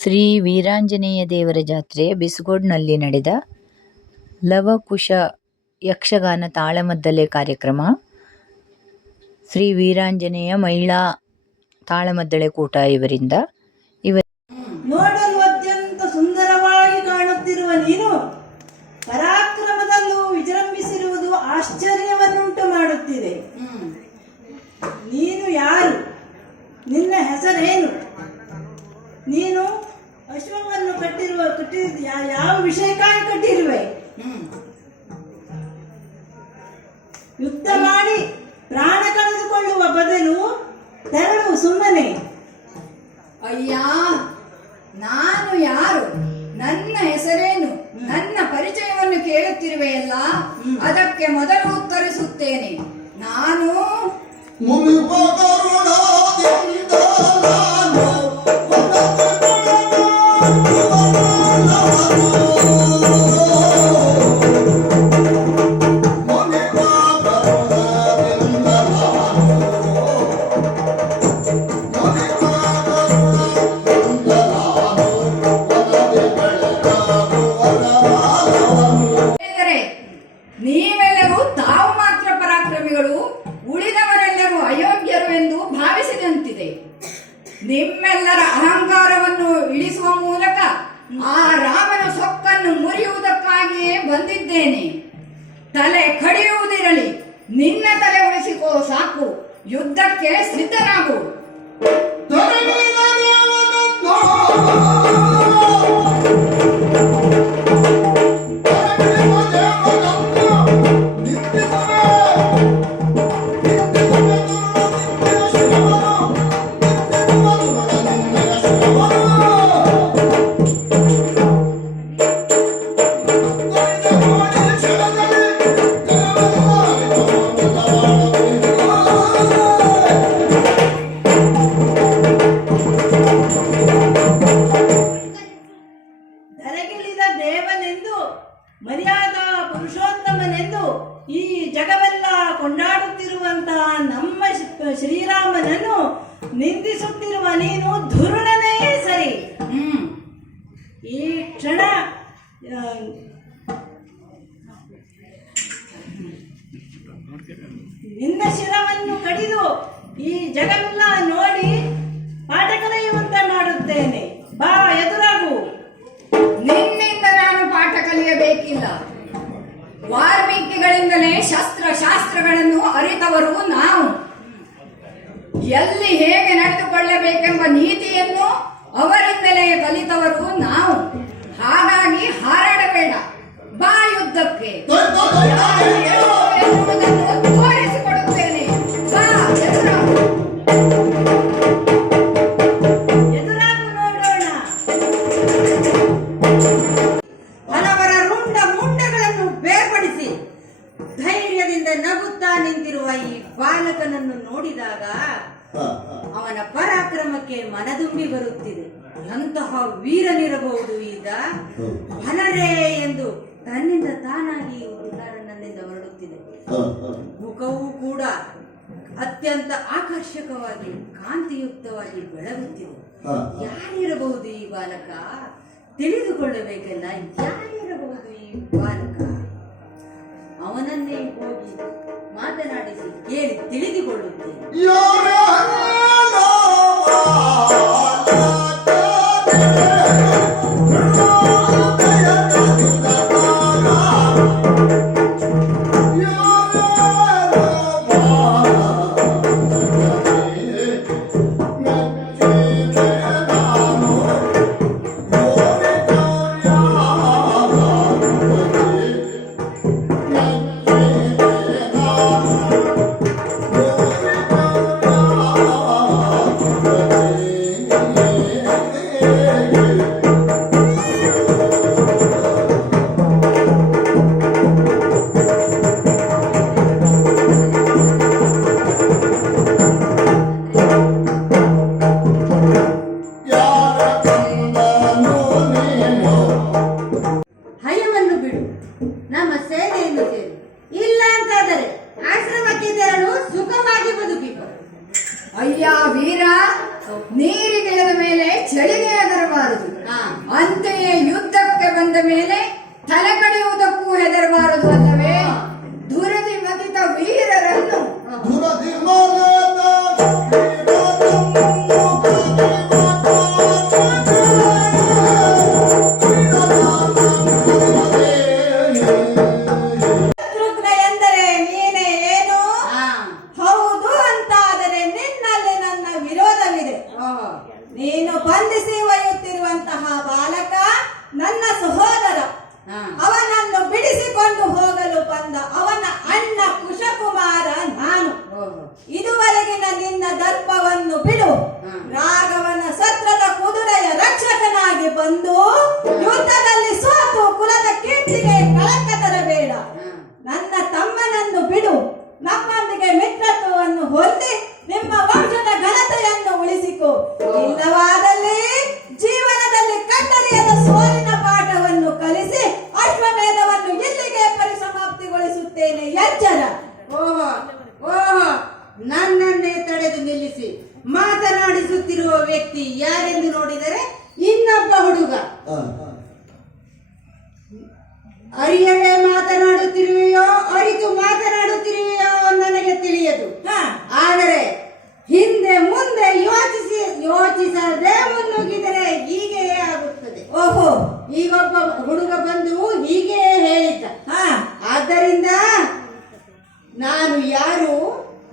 ಶ್ರೀ ವೀರಾಂಜನೇಯ ದೇವರ ಜಾತ್ರೆ ಬಿಸಗೋಡ್ನಲ್ಲಿ ನಡೆದ ಲವಕುಶ ಯಕ್ಷಗಾನ ತಾಳಮದ್ದಲೆ ಕಾರ್ಯಕ್ರಮ. ಶ್ರೀ ವೀರಾಂಜನೇಯ ಮಹಿಳಾ ತಾಳಮದ್ದಳೆ ಕೂಟ ಇವರಿಂದ ನೋಡಲು ಅತ್ಯಂತ ಸುಂದರವಾಗಿ ಕಾಣುತ್ತಿರುವ ನೀನು ಪರಾಕ್ರಮದಲ್ಲೂ ವಿಜೃಂಭಿಸಿರುವುದು ಆಶ್ಚರ್ಯವನ್ನುಂಟು ಮಾಡುತ್ತಿದೆ. ನೀನು ಯಾರು? ನಿನ್ನ ಹೆಸರೇನು? ನೀನು ಅಶ್ವವನ್ನು ಯಾವ ವಿಷಯಕ್ಕಾಗಿ ಕಟ್ಟಿರುವೆ? ಯುದ್ಧ ಮಾಡಿ ಪ್ರಾಣ ಕಳೆದುಕೊಳ್ಳುವ ಬದಲು ತೆರಳು ಸುಮ್ಮನೆ. ಅಯ್ಯ, ನಾನು ಯಾರು? ನನ್ನ ಹೆಸರೇನು? ನನ್ನ ಪರಿಚಯವನ್ನು ಕೇಳುತ್ತಿರುವೆಯಲ್ಲ, ಅದಕ್ಕೆ ಮೊದಲು ಉತ್ತರಿಸುತ್ತೇನೆ. ನಾನು ನೀವೆಲ್ಲರೂ ತಾವು ಮಾತ್ರ ಪರಾಕ್ರಮಿಗಳು, ಉಳಿದವರೆಲ್ಲರೂ ಅಯೋಗ್ಯರು ಎಂದು ಭಾವಿಸಿದಂತಿದೆ. ನಿಮ್ಮೆಲ್ಲರ ಅಹಂಕಾರವನ್ನು ಇಳಿಸುವ ಮೂಲಕ ಆ ರಾಮನ ಸೊಕ್ಕನ್ನು ಮುರಿಯುವುದಕ್ಕಾಗಿಯೇ ಬಂದಿದ್ದೇನೆ. ತಲೆ ಕಡಿಯುವುದಿರಲಿ, ನಿನ್ನ ತಲೆ ಉಳಿಸಿಕೋ ಸಾಕು. ಯುದ್ಧಕ್ಕೆ ಸಿದ್ಧರಾಗು. ಮರ್ಯಾದಾ ಪುರುಷೋತ್ತಮನೆಂದು ಈ ಜಗವೆಲ್ಲ ಕೊಂಡಾಡುತ್ತಿರುವಂತಹ ನಮ್ಮ ಶ್ರೀರಾಮನನ್ನು ನಿಂದಿಸುತ್ತಿರುವ ನೀನು ಧುರುಣನೇ ಸರಿ. ಈ ಕ್ಷಣ ನಿನ್ನ ಶಿರವನ್ನು ಕಡಿದು ಈ ಜಗವೆಲ್ಲ ನೋಡಿ ಪಾಠ ಕಲಿಯುವಂತೆ ಮಾಡುತ್ತೇನೆ. ಬಾ, ಎದುರಾಗು. ನಿನ್ನಿಂದ ನಾನು ಪಾಠ ಕಲಿಯಬೇಕಿಲ್ಲ. ವಾಲ್ಮೀಕಿಗಳಿಂದಲೇ ಶಾಸ್ತ್ರಗಳನ್ನು ಅರಿತವರು ನಾವು. ಎಲ್ಲಿ ಹೇಗೆ ನಡೆದುಕೊಳ್ಳಬೇಕೆಂಬ ನೀತಿಯನ್ನು ಅವರಿಂದಲೇ ಕಲಿತವರು ನಾವು. ಹಾಗಾಗಿ ಹಾರಾಡಬೇಡ, ಬಾ ಯುದ್ಧಕ್ಕೆ. ತೋರಿಸಿಕೊಡುತ್ತೇನೆ. ಬಾ, ಎದುರಾಗು. ನಗುತ್ತಾ ನಿಂತಿರುವ ಈ ಬಾಲಕನನ್ನು ನೋಡಿದಾಗ ಅವನ ಪರಾಕ್ರಮಕ್ಕೆ ಮನದುಂಬಿ ಬರುತ್ತಿದೆ. ಎಂತಹ ವೀರನಿರಬಹುದು ಈತ. ಬಲರೇ ಎಂದು ತನ್ನಿಂದ ತಾನಾಗಿ ಉದ್ಗಾರ ನನ್ನಿಂದ ಹೊರಡುತ್ತಿದೆ. ಮುಖವೂ ಕೂಡ ಅತ್ಯಂತ ಆಕರ್ಷಕವಾಗಿ ಕಾಂತಿಯುಕ್ತವಾಗಿ ಬೆಳಗುತ್ತಿದೆ. ಯಾರಿರಬಹುದು ಈ ಬಾಲಕ? ತಿಳಿದುಕೊಳ್ಳಬೇಕಲ್ಲ, ಯಾರಿರಬಹುದು ಈ ಬಾಲಕ? ಅವನನ್ನೇ ಹೋಗಿ ಮಾತನಾಡಿಸಿ ಕೇಳಿ ತಿಳಿದುಕೊಳ್ಳುತ್ತೇನೆ. Yeah. ಹುಡುಗ, ಅರಿಯದೆ ಮಾತನಾಡುತ್ತಿರುವೆಯೋ ಅರಿತು ಮಾತನಾಡುತ್ತಿರುವೆಯೋ ನನಗೆ ತಿಳಿಯದು. ಆದರೆ ಹಿಂದೆ ಮುಂದೆ ಯೋಚಿಸದೆ ಮುನ್ನುಗ್ಗಿದರೆ ಹೀಗೆಯೇ ಆಗುತ್ತದೆ. ಓಹೋ, ಈಗೊಬ್ಬ ಹುಡುಗ ಬಂದು ಹೀಗೆಯೇ ಹೇಳಿದ್ದ. ಆದ್ದರಿಂದ ನಾನು ಯಾರು,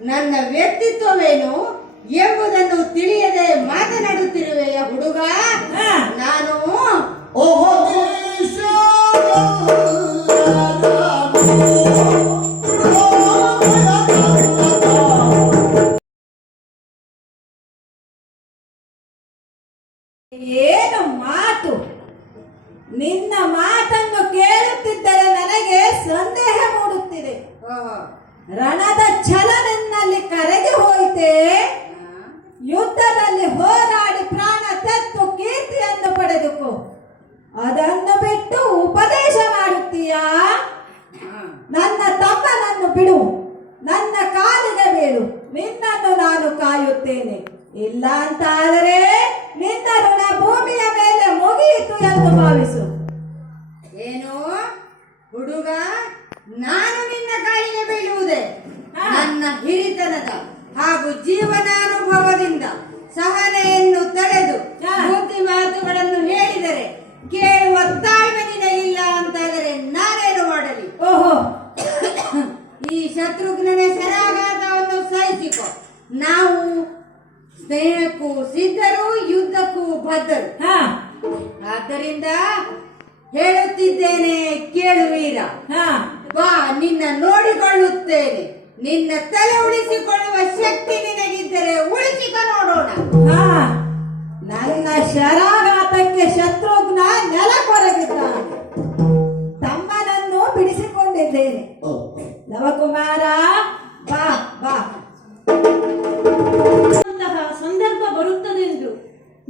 ನನ್ನ ವ್ಯಕ್ತಿತ್ವವೇನು ಎಂಬುದನ್ನು ತಿಳಿಯದೆ ಮಾತನಾಡುತ್ತಿರುವೆಯ ಹುಡುಗ. ನಾನು ಏನು ಮಾತು! ನಿನ್ನ ಮಾತನ್ನು ಕೇಳುತ್ತಿದ್ದರೆ ನನಗೆ ಸಂದೇಹ ಮೂಡುತ್ತಿದೆ. ರಣದ ಛಲ ನಿನ್ನಲ್ಲಿ ಕರಗಿ ಹೋಯಿತೆ. ಯುದ್ಧದಲ್ಲಿ ಹೋರಾಡಿ ಪ್ರಾಣ ತೆತ್ತು ಕೀರ್ತಿಯನ್ನು ಪಡೆದುಕೋ. ಅದನ್ನು ಬಿಟ್ಟು ಉಪದೇಶ ಮಾಡುತ್ತೀಯಾ? ನನ್ನ ತಮ್ಮನನ್ನು ಬಿಡು, ನನ್ನ ಕಾಲಿಗೆ ಬೀಳು, ನಿನ್ನನ್ನು ನಾನು ಕಾಯುತ್ತೇನೆ. ಇಲ್ಲ ಅಂತ ಆದರೆ ನಿನ್ನ ಋಣ ಭೂಮಿಯ ಮೇಲೆ ಮುಗಿಯಿತು ಎಂದು ಭಾವಿಸು. ಏನು ಹುಡುಗ, ನಾನು ನಿನ್ನ ಕಾಲಿಗೆ ಬೀಳುವುದೇ? ನನ್ನ ಹಿರಿತನದ ಹಾಗೂ ಜೀವನಾನುಭವದಿಂದ ಸಹನೆಯನ್ನು ತಡೆದು ಬುದ್ಧಿ ಮಾತುಗಳನ್ನು ಹೇಳಿದರೆ ಕೇಳುವ ತಾಳ್ಮೆ ನಿನಗಿಲ್ಲ ಅಂತಾದರೆ ನಾನೇನು ಮಾಡಲಿ? ಓಹೋ, ಈ ಶತ್ರುಘ್ನನ ಶರಾಘಾತವನ್ನು ಸಹಿಸಿಕೊ. ನಾವು ಸ್ನೇಹಕ್ಕೂ ಸಿದ್ಧರು, ಯುದ್ಧಕ್ಕೂ ಬದ್ಧರು. ಆದ್ದರಿಂದ ಹೇಳುತ್ತಿದ್ದೇನೆ, ಕೇಳು ವೀರ. ಬಾ, ನಿನ್ನ ನೋಡಿಕೊಳ್ಳುತ್ತೇನೆ. ನಿನ್ನ ತಲೆ ಉಳಿಸಿಕೊಳ್ಳುವ ಶಕ್ತಿ ನಿನಗಿದ್ದರೆ ಉಳಿಸಿಕ ನೋಡೋಣ. ನನ್ನ ಶರಾಘಾತಕ್ಕೆ ಶತ್ರುಘ್ನ ನೆಲ ಕೊರಗಿದ್ದಾನೆ. ತಮ್ಮನನ್ನು ಬಿಡಿಸಿಕೊಂಡಿದ್ದೇನೆ. ನವಕುಮಾರ, ಬಾ ಬಾ. ಸಂದರ್ಭ ಬರುತ್ತದೆಂದು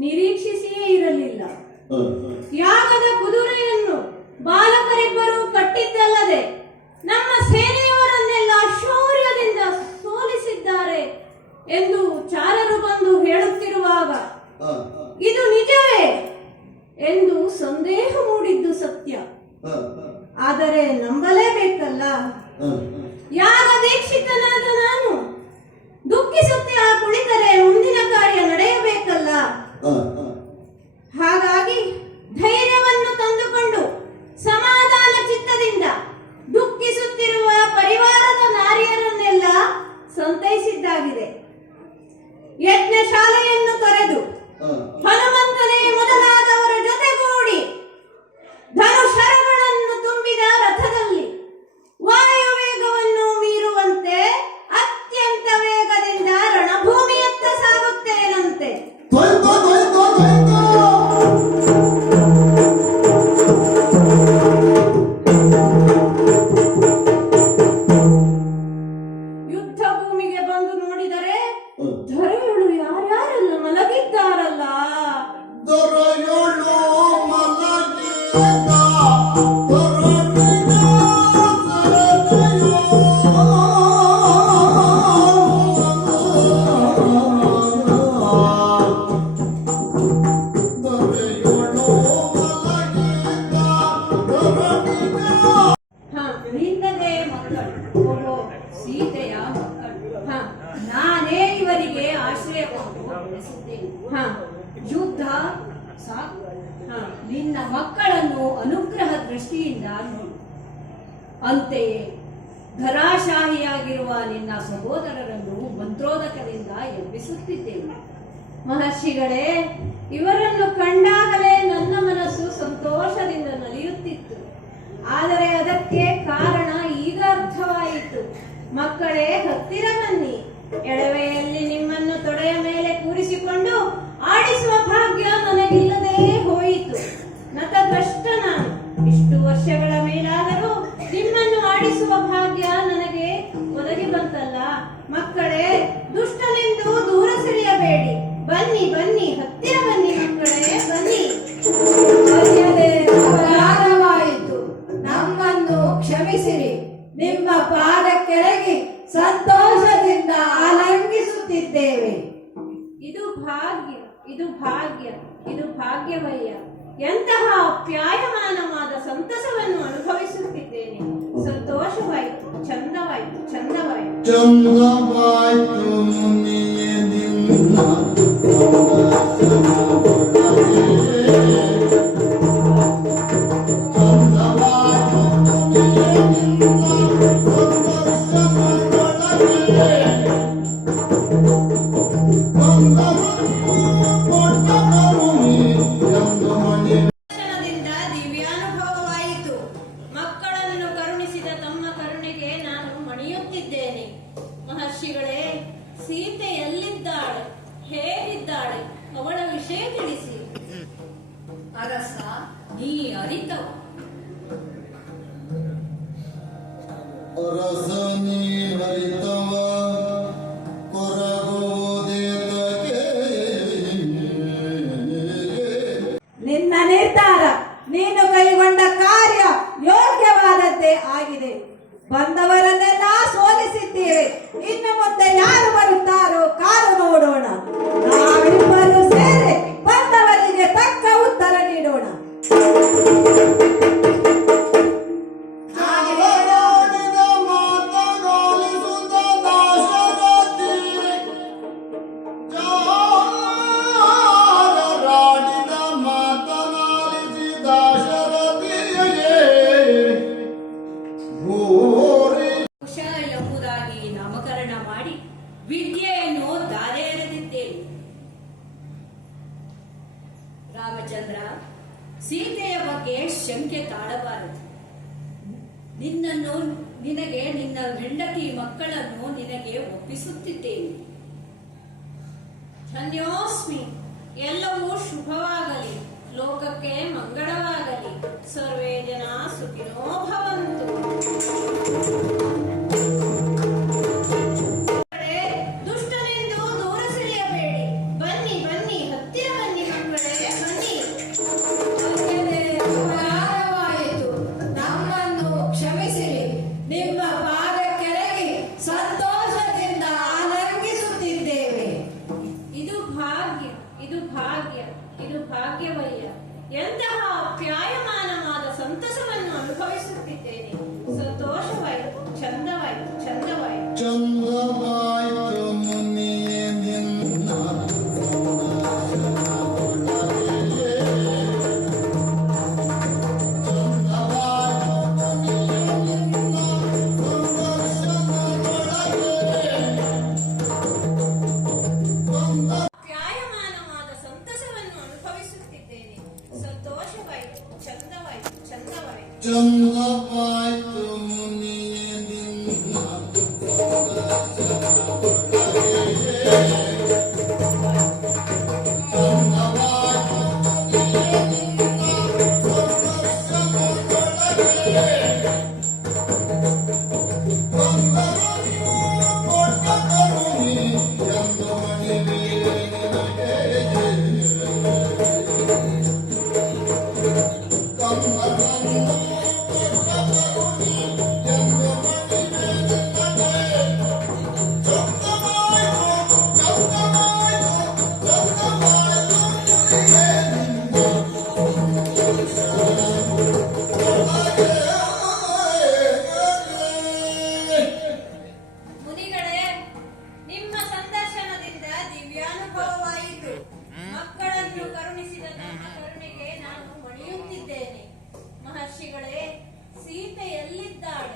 ನಿರೀಕ್ಷಿಸಿಯೇ ಇರಲಿಲ್ಲ. ಯಾಗದ ಕುದುರೆಯನ್ನು ಬಾಲಕರಿಬ್ಬರು ಕಟ್ಟಿದ್ದಲ್ಲದೆ ನಮ್ಮ ಸೇನೆಯವರನ್ನೆಲ್ಲ ಶೌರ್ಯದಿಂದ ಸೋಲಿಸಿದ್ದಾರೆ ಎಂದು ಚಾರರು ಬಂದು ಹೇಳುತ್ತಿರುವಾಗ ಇದು ನಿಜವೇ ಎಂದು ಸಂದೇಹ ಮೂಡಿದ್ದು ಸತ್ಯ. ಆದರೆ ನಂಬಲೇಬೇಕಲ್ಲ. ಯಾಗ ದೀಕ್ಷಿತನಾದ ನಾನು ದುಃಖಿಸುತ್ತಾ ಕುಳಿತರೆ ಮುಂದಿನ ಕಾರ್ಯ ನಡೆಯಬೇಕಲ್ಲ. ಹಾಗಾಗಿ ಧೈರ್ಯವನ್ನು ತಂದುಕೊಂಡು ಸಮಾಧಾನ ಚಿತ್ತದಿಂದ ದುಃಖಿಸುತ್ತಿರುವ ಪರಿವಾರದ ನಾರಿಯರನ್ನೆಲ್ಲ ಸಂತೈಸಿದ್ದಾಗಿದೆ. ಯಜ್ಞ ಶಾಲೆಯನ್ನು ತೊರೆದು ಹನುಮಂತನೇ ಮೊದಲಾದವರ ಜೊತೆಗೂಡಿ ಧನುಷರಗಳನ್ನು ತುಂಬಿದ ರಥದಲ್ಲಿ ವಾಯುವೇಗವನ್ನು ಮೀರುವಂತೆ ಅತ್ಯಂತ ವೇಗದಿಂದ ರಣಭೂಮಿಯತ್ತ ಸಾಗುತ್ತೇನಂತೆ. ಯುದ್ಧ ಭೂಮಿಗೆ ಬಂದು ನೋಡಿದರೆ ದೊರೆಯಳು ಯಾರ್ಯಾರೆಲ್ಲ ಮಲಗಿದ್ದಾರಲ್ಲ. ನಿನ್ನದೇ ಮಕ್ಕಳು, ಸೀತೆಯ ಮಕ್ಕಳು. ನಾನೇ ಇವರಿಗೆ ಆಶ್ರಯ ಕೊಟ್ಟು ಬೆಳೆಸಿದ್ದೇನೆ. ಯುದ್ಧ ಸಾಕು. ನಿನ್ನ ಮಕ್ಕಳನ್ನು ಅನುಗ್ರಹ ದೃಷ್ಟಿಯಿಂದ ನೋಡು. ಅಂತೆಯೇ ಧರಾಶಾಹಿಯಾಗಿರುವ ನಿನ್ನ ಸಹೋದರರನ್ನು ಮಂತ್ರೋದಕದಿಂದ ಎಬ್ಬಿಸುತ್ತಿದ್ದೇನೆ. ಮಹರ್ಷಿಗಳೇ, ಇವರನ್ನು ಕಂಡಾಗಲೇ ನನ್ನ ಮನಸ್ಸು ಸಂತೋಷದಿಂದ ನಲಿಯುತ್ತಿತ್ತು. ಆದರೆ ಅದಕ್ಕೆ ಕಾರಣ ಈಗ ಅರ್ಥವಾಯಿತು. ಮಕ್ಕಳೇ, ಹತ್ತಿರ ಬನ್ನಿ. ಎಡವೆಯಲ್ಲಿ ನಿಮ್ಮನ್ನು ತೊಡೆಯ ಮೇಲೆ ಕೂರಿಸಿಕೊಂಡು ಆಡಿಸುವ ಭಾಗ್ಯ ನನಗಿಲ್ಲದೇ ಹೋಯಿತು. ನತದ್ರಷ್ಟ ನಾನು. ಇಷ್ಟು ವರ್ಷಗಳ ಮೇಲಾದರೂ ನಿಮ್ಮನ್ನು ಆಡಿಸುವ ಭಾಗ್ಯ ನನಗೆ ಒದಗಿ ಬಂತಲ್ಲ. ಮಕ್ಕಳೇ, ದುಷ್ಟನೆಂದು ದೂರ ಸರಿಯಬೇಡಿ. ಬನ್ನಿ ಬನ್ನಿ, ಹತ್ತಿರ ಬನ್ನಿ ಮಕ್ಕಳೇ, ಬನ್ನಿ. ಅಪರಾಧವಾಯಿತು, ನಮ್ಮನ್ನು ಕ್ಷಮಿಸಿರಿ. ನಿಮ್ಮ ಪಾದ ಕೆಳಗೆ ಸಂತೋಷದಿಂದ ಆಲಂಗಿಸುತ್ತಿದ್ದೇವೆ. ಇದು ಭಾಗ್ಯ, ಇದು ಭಾಗ್ಯ, ಇದು ಭಾಗ್ಯವಯ್ಯ. ಎಂತಹ ಪ್ಯಾಯಮಾನವಾದ ಸಂತಸವನ್ನು ಅನುಭವಿಸುತ್ತಿದ್ದೇನೆ. ಸಂತೋಷವಾಯಿತು, ಚಂದವಾಯಿತು, ಚಂದವಾಯಿತು. ಚಂದವಾಯ್ತು ಮುನಿಯೇ ನಿನ್ನ ಚಂದವಾಯ್ತು ಮುನಿಯೇ ನಿನ್ನ ಸಂದರ್ಶನದೊಳಗೆ ಕೊಟ್ಟ ಕರುಣೆ ಎಂದು ಮಣಿ ದರ್ಶನದಿಂದ ದಿವ್ಯಾನುಭವವಾಯಿತು. ಮಕ್ಕಳನ್ನು ಕರುಣಿಸಿದ ತಮ್ಮ ಕರುಣೆಗೆ ನಾನು ಮಣಿಯುತ್ತಿದ್ದೇನೆ. ಮಹರ್ಷಿಗಳೇ, ಸೀತೆ ಎಲ್ಲಿದ್ದಾಳೆ, ಹೇಗಿದ್ದಾಳೆ, ಅವಳ ವಿಷಯ ತಿಳಿಸಿ. ಅರಸ, ನೀ ಅರಿತವ. ಅರಸನಿ ಹರಿತವ ಕೊರಗೋದೇತಗೆ ನಿನ್ನ ನಿರ್ಧಾರ, ನೀನು ಕೈಗೊಂಡ ಕಾರ್ಯ ಯೋಗ್ಯವಾದದ್ದೇ ಆಗಿದೆ. ಬಂದವರನ್ನೆಲ್ಲ ಸೋಲಿಸಿದ್ದೇವೆ. ಇನ್ನು ಮುಂದೆ ಯಾರು ಬರುತ್ತಾರೋ ಕಾದು ನೋಡೋಣ. ನಾವಿಬ್ಬರು ಸೇರಿ ಬಂದವರಿಗೆ ತಕ್ಕ ಉತ್ತರ ನೀಡೋಣ. ಜಾಗರಾಡಿದ ಮಾತನಾಲಿಸುತ್ತ ದಾಶರಥಿ ಜಾಗರಾಡಿದ ಮಾತನಾಲಿಸಿ ದಾಶರಥಿಯೇ ಭೂರಿ ಕುಶ ಎಂಬುದಾಗಿ ನಾಮಕರಣ ಮಾಡಿ ವಿದ್ಯೆಯನ್ನು ದಾರೆ ಎರೆದಿದ್ದೇನೆ. ರಾಮಚಂದ್ರ, ಸೀತೆಯ ಬಗ್ಗೆ ಶಂಕೆ ತಾಳಬಾರದು. ನಿನಗೆ ನಿನ್ನ ಹೆಂಡತಿ ಮಕ್ಕಳನ್ನು ನಿನಗೆ ಒಪ್ಪಿಸುತ್ತಿದ್ದೇನೆ. ಧನ್ಯೋಸ್ಮಿ. ಎಲ್ಲವೂ ಶುಭವಾಗಲಿ, ಲೋಕಕ್ಕೆ ಮಂಗಳವಾಗಲಿ. ಸರ್ವೇ ಜನ ಸುಖಿನೋ ಭವಂತು. ದುಷ್ಟನೆಂದು ದೂರ ಸರಿಯಬೇಡಿ. ಬನ್ನಿ ಬನ್ನಿ, ಹತ್ತಿರ ಬನ್ನಿ ಮಕ್ಕಳೇ, ಬನ್ನಿ. ಅಪರಾಧವಾಯಿತು, ನಮ್ಮನ್ನು ಕ್ಷಮಿಸಿರಿ. ನಿಮ್ಮ ಪಾದ ಕೆಳಗೆ ಸಂತೋಷದಿಂದ ಆನಂದಿಸುತ್ತಿದ್ದೇವೆ. ಇದು ಭಾಗ್ಯ, ಇದು ಭಾಗ್ಯ, ಇದು ಭಾಗ್ಯವಯ್ಯ. ಎಂತಹ ಪ್ಯಾಯಮಾನವಾದ ಸಂತಸವನ್ನು ಅನುಭವಿಸುತ್ತಿದ್ದೇನೆ. ಸಂತೋಷವಾಯಿತು, ಚಂದವಾಯಿತು, ಚಂದವಾಯಿತು. ಚಂದವಾಯ್ತು ಮುನಿಯೇ ನಿನ್ನ ಸಂದರ್ಶನದೊಳಗೆ ಚಂದವಾಯ್ತು ಮುನಿಯೇ ನಿನ್ನ ಸಂದರ್ಶನದೊಳಗೆ ಪ್ಯಾಯಮಾನವಾದ ಸಂತಸವನ್ನು ಅನುಭವಿಸುತ್ತಿದ್ದೇನೆ. ಸಂತೋಷವಾಯಿತು, ಚಂದವಾಯಿತು, ಚಂದವಾಯಿತು. ಚಂದವಾಯ್ತು ಮುನಿಯೇ ನಿನ್ನ ಮುನಿಗಳೇ, ನಿಮ್ಮ ಸಂದರ್ಶನದಿಂದ ದಿವ್ಯಾನುಭವವಾಯಿತು. ಮಕ್ಕಳನ್ನು ಕರುಣಿಸಿದ ನಮ್ಮ ಕರುಣೆಗೆ ನಾನು ಮಣಿಯುತ್ತಿದ್ದೇನೆ. ಮಹರ್ಷಿಗಳೇ, ಸೀತೆ ಎಲ್ಲಿದ್ದಾಳೆ,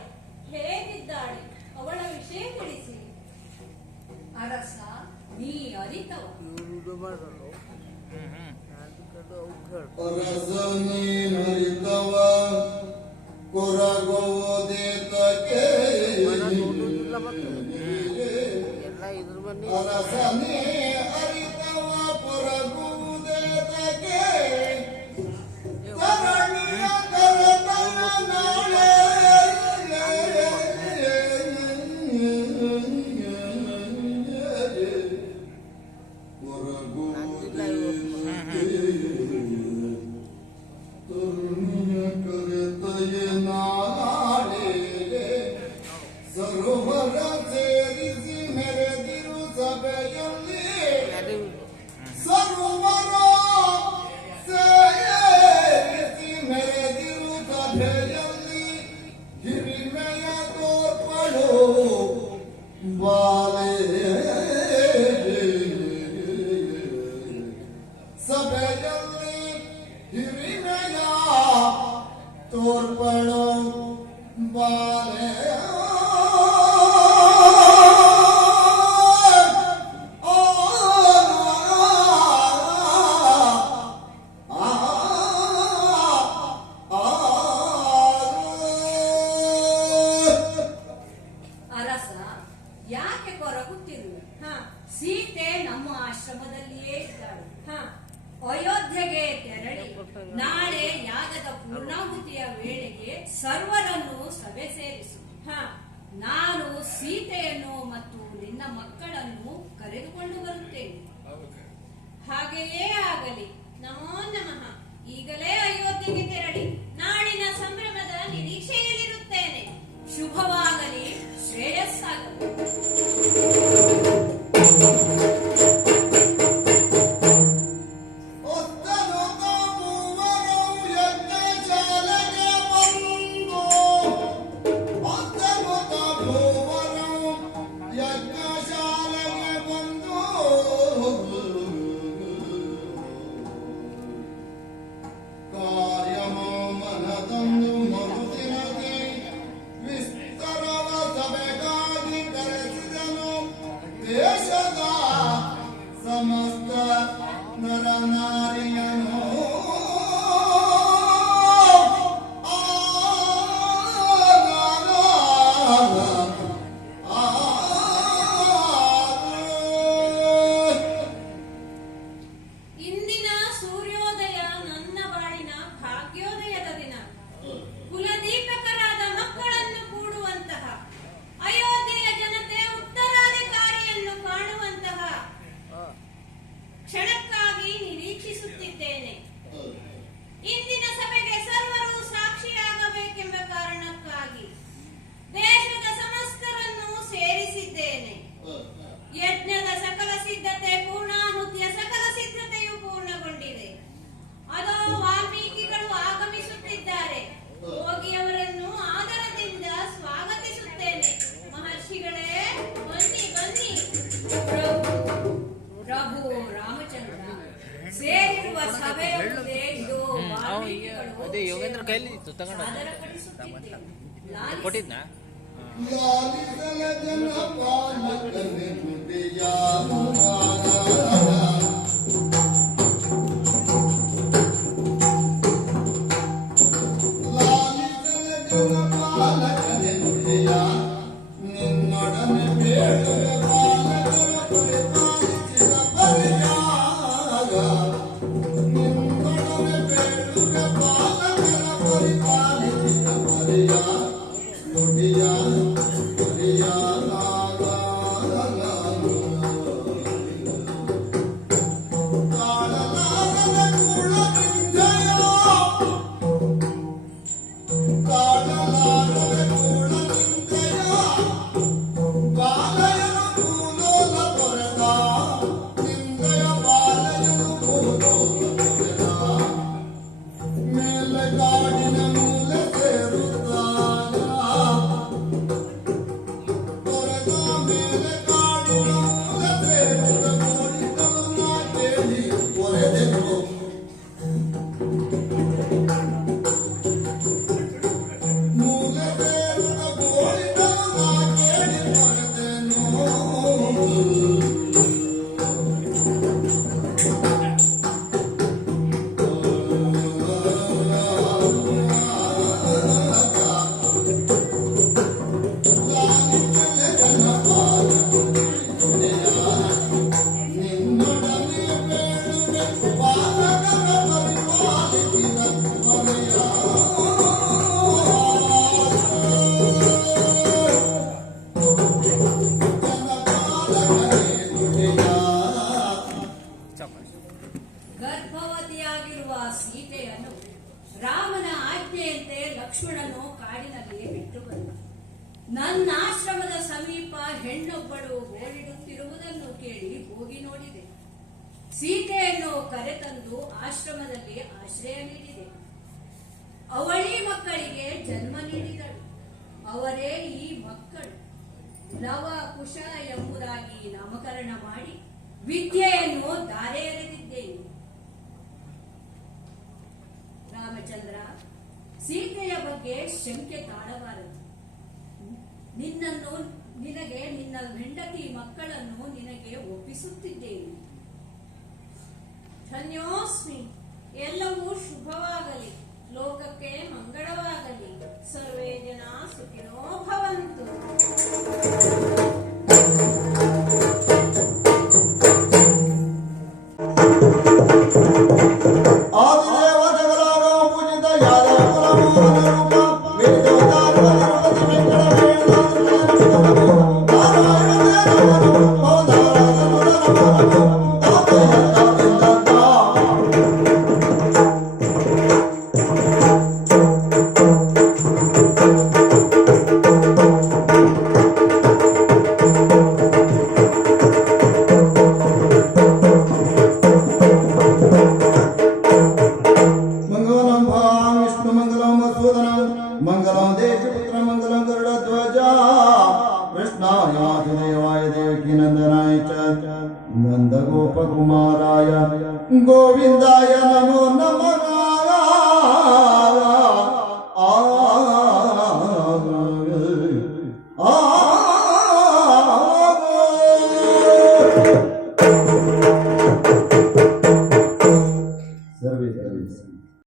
ಹೇಗಿದ್ದಾಳೆ, ಅವಳ ವಿಷಯ ತಿಳಿಸಿ. ಅರಸ, ನೀ ಅರಿತವ. ಅರಸನಿ ಹರಿತವ ಕೊರಗೋದೇತಗೆ ಅರಸನಿ ಹರಿತವ ಕೊರಗೋದೇತಗೆ ಧರಣಿಯ ಕರೆತವ ನಾಳೆ ಸರೋವರ ಸೇರಿಸಿ ಮೆರೆದಿರು ಸಭೆಯಲ್ಲಿ ಸರೋವರ ಹಿರಿಮೆಯ ತೋರ್ಪಳು ಬಾಲೆ ಅರಸ, ಯಾಕೆ ಕೊರಗುತ್ತಿರುವೆ? ಸೀತೆ ನಮ್ಮ ಆಶ್ರಮದಲ್ಲಿಯೇ ಇದ್ದಾಳೆ. ಅಯೋಧ್ಯೆಗೆ ತೆರಳಿ ನಾಳೆ ಯಾಗದ ಪೂರ್ಣಾಹುತಿಯ ವೇಳೆಗೆ ಸರ್ವರನ್ನು ಸಭೆ ಸೇರಿಸು. ನಾನು ಸೀತೆಯನ್ನು ಮತ್ತು ನಿನ್ನ ಮಕ್ಕಳನ್ನು ಕರೆದುಕೊಂಡು ಬರುತ್ತೇನೆ. ಹಾಗೆಯೇ ಆಗಲಿ. ನಮೋ ನಮಃ. ಈಗಲೇ ಅಯೋಧ್ಯೆಗೆ ತೆರಳಿ ನಾಳಿನ ಸಂಭ್ರಮದ ನಿರೀಕ್ಷೆಯಲ್ಲಿರುತ್ತೇನೆ. ಶುಭವಾಗಲಿ, ಶ್ರೇಯಸ್ಸಾಗಲಿ. ಒತ್ತನು ಮೂವರು ಯಜ್ಞಶಾಲೆಗೆ ಬಂದು ಒತ್ತನು ಮೂವರು ಯಜ್ಞಶಾಲೆಗೆ ಬಂದು ಕಾರ್ಯಮೋ ಮನದಂದು ಮರುದಿನದಿ ವಿಸ್ತರವ ಸಭೆಗಾಗಿ ಕರೆಸಿದನು ದೇಶದ ಸಮಸ್ತ ನರನಾರಿಯನು ಇಂದಿನ ಸೂರ್ಯೋದಯ ನನ್ನ ಬಾಳಿನ ಭಾಗ್ಯೋದಯದ ದಿನ. ಕುಲದೀಪಕರಾದ ಮಕ್ಕಳನ್ನು ಕೂಡುವಂತಹ, ಅಯೋಧ್ಯೆಯ ಜನತೆ ಉತ್ತರಾಧಿಕಾರಿಯನ್ನು ಕಾಣುವಂತಹ ಕ್ಷಣಕ್ಕಾಗಿ ನಿರೀಕ್ಷಿಸುತ್ತಿದ್ದೇನೆ. ಇಂದಿನ ಸಭೆಗೆ ಸರ್ವರು ಸಾಕ್ಷಿಯಾಗಬೇಕೆಂಬ ಕಾರಣಕ್ಕಾಗಿ ದೇಶದ ಸಮಸ್ತರನ್ನು ಸೇರಿಸಿದ್ದೇನೆ. ಯಜ್ಞದ ಸಕಲ ಸಿದ್ಧತೆ, ಪೂರ್ಣಾಹುತಿಯ ಸಕಲ ಸಿದ್ಧತೆಯು ಪೂರ್ಣಗೊಂಡಿದೆ. ಅದೋ ವಾಲ್ಮೀಕಿಗಳು ಆಗಮಿಸುತ್ತಿದ್ದಾರೆ. ಹೋಗಿ ಅವರನ್ನು ಆದರದಿಂದ ಸ್ವಾಗತಿಸುತ್ತೇನೆ. ಮಹರ್ಷಿಗಳೇ, ಬನ್ನಿ ಬನ್ನಿ. ಪ್ರಭು ರಾಮಚಂದ್ರ, ಸೇರಿರುವ ಸಭೆಯ ಮುಂದೆ ಇದು ವಾಲ್ಮೀಕಿಗಳು ಸಾದರಪಡಿಸುತ್ತಿದ್ದೇವೆ. ಕೊಟ್ಟಿದ್ನಾ ಲಾಲಿಸಲ ಜನ ಪಾಲಕನೆ ನುಡಿಯಾರು ಲಾಲಿಸಲ ಜನ ಪಾಲಕನೆ ನುಡಿಯ ನಿನ್ನೊಡನೆ ಬೇಡುವೆ ಬಾಲಕರ ಪರಿಪಾಲಿಸಿದ ಪರಿಯಾಗ ನಿನ್ನೊಡನೆ ಬೇಡುವೆ ಬಾಲಕರ ಪರಿಪಾಲಿಸಿದ ಪರಿಯಾ ನುಡಿಯ ಪರಿಯಾಗ ಕಾಳಲಾಗದ ಕೂಳನಿಂದಯ ಕಾಳಲಾಗದ ಕೂಳನಿಂದಯ ಬಾಲಯನು ಮೂಲೋಲ ತೊರೆದ ನಿಂದಯ ಬಾಲಯನು ಮೂಲೋಲ ತೊರೆದ ಮೇಲೆ ಕಾಡಿನ ಮೂಲ ಸೇರುತ್ತಾನ ತೊರೆದ ಮೇಲೆ ಕಾಡಿನ ಮೂಲ ಸೇರುತ್ತ ನೋಡಿದನು ನಾ ಕೇಳಿ ಒರೆದೆನು ಮೂಲ ಸೇರುತ್ತ ಗೋಳಿದನು ನಾ ಕೇಳಿ ಒರೆದೆನು ನಿನ್ನೊಡನೆ ಬೇಡುವೆ ಬಾಲಕರ ಪರಿಪಾಲಿಸಿದ ಪರಿಯಾ ಜನಪಾಲಕನೇ ನುಡಿಯ ಗರ್ಭವತಿಯಾಗಿರುವ ಸೀತೆಯನ್ನು ರಾಮನ ಆಜ್ಞೆಯಂತೆ ಲಕ್ಷ್ಮಣನು ಕಾಡಿನಲ್ಲಿ ಬಿಟ್ಟು ಬಂದ. ನನ್ನ ಆಶ್ರಮದ ಸಮೀಪ ಹೆಣ್ಣೊಬ್ಬಳು ಗೋಳಿಡುತ್ತಿರುವುದನ್ನು ಕೇಳಿ ಹೋಗಿ ನೋಡಿದೆ. ಸೀತೆಯನ್ನು ಕರೆತಂದು ಆಶ್ರಮದಲ್ಲಿ ಆಶ್ರಯ ನೀಡಿದೆ. ಅವಳಿ ಮಕ್ಕಳಿಗೆ ಜನ್ಮ ನೀಡಿದಳು. ಅವರೇ ಈ ಮಕ್ಕಳು. ಲವ ಕುಶ ಎಂಬುದಾಗಿ ನಾಮಕರಣ ಮಾಡಿ ವಿದ್ಯೆಯನ್ನು ಧಾರೆ ಎರೆದಿದ್ದೇನೆ. ರಾಮಚಂದ್ರ, ಸೀತೆಯ ಬಗ್ಗೆ ಶಂಕೆ ತಾಳಬಾರದು. ನಿನ್ನ ಹೆಂಡತಿ ಮಕ್ಕಳನ್ನು ನಿನಗೆ ಒಪ್ಪಿಸುತ್ತಿದ್ದೇನೆ. ಧನ್ಯೋಸ್ಮಿ. ಎಲ್ಲವೂ ಶುಭವಾಗಲಿ, ಲೋಕಕ್ಕೆ ಮಂಗಳವಾಗಲಿ. ಸರ್ವೇ ಜನ ಸುಖಿನೋ ಭವಂತು.